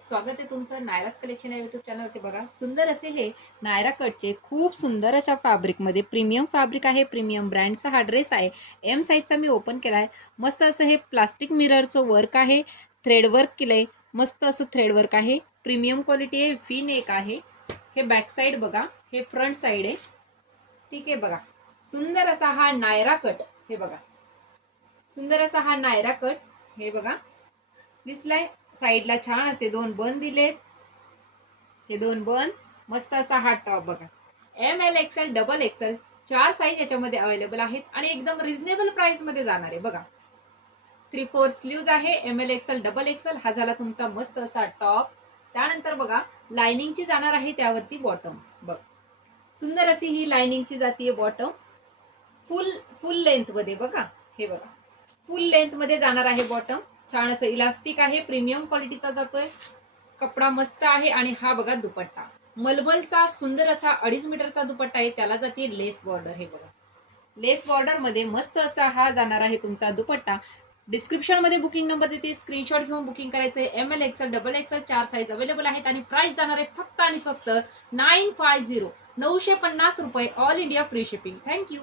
स्वागत आहे तुमचं नायराज कलेक्शन या यूट्यूब चॅनलवरती. बघा सुंदर असे हे नायरा कटचे खूप सुंदर अशा फॅब्रिकमध्ये प्रीमियम फॅब्रिक आहे. प्रीमियम ब्रँडचा हा ड्रेस आहे. एम साईजचा मी ओपन केला आहे. मस्त असं हे प्लास्टिक मिररचं वर्क आहे. थ्रेड वर्क केलं आहे. मस्त असं थ्रेड वर्क आहे. प्रीमियम क्वालिटी आहे. फी नेक आहे. हे बॅक साईड बघा, हे फ्रंट साईड आहे. ठीक आहे बघा, सुंदर असा हा नायरा कट. हे बघा, सुंदर असा हा नायरा कट. हे बघा दिसलाय. साईडला छान असे दोन बन दिलेत. हे दोन बन. मस्त असा हा टॉप बघा. M L XL double XL चार साईज याच्यामध्ये अवेलेबल आहेत आणि एकदम रिझनेबल प्राइस मध्ये जाणार आहे. बघा 3/4 स्लीव्ज आहे. M L XL double XL हा झाला तुमचा मस्त असा टॉप. त्यानंतर बघा लाइनिंगची जाणार आहे त्यावरती बॉटम. बघ सुंदर अशी ही लाइनिंगची जातीये बॉटम. फुल फुल लेंथ मध्ये बघा. हे बघा फुल लेंथ मध्ये जाणार आहे बॉटम. छान असं इलास्टिक आहे. प्रीमियम क्वालिटीचा जातोय. कपडा मस्त आहे. आणि हा बघा दुपट्टा मलमलचा सुंदर असा 2.5 मीटरचा दुपट्टा आहे. त्याला जाते लेस बॉर्डर. हे बघा लेस बॉर्डर मध्ये मस्त असा हा जाणार आहे तुमचा दुपट्टा. डिस्क्रिप्शन मध्ये बुकिंग नंबर देते, स्क्रीनशॉट घेऊन बुकिंग करायचं आहे. M L XL double XL चार साईज अवेलेबल आहेत आणि प्राइस जाणार आहे फक्त आणि फक्त 950 ₹950 all India free shipping. Thank you.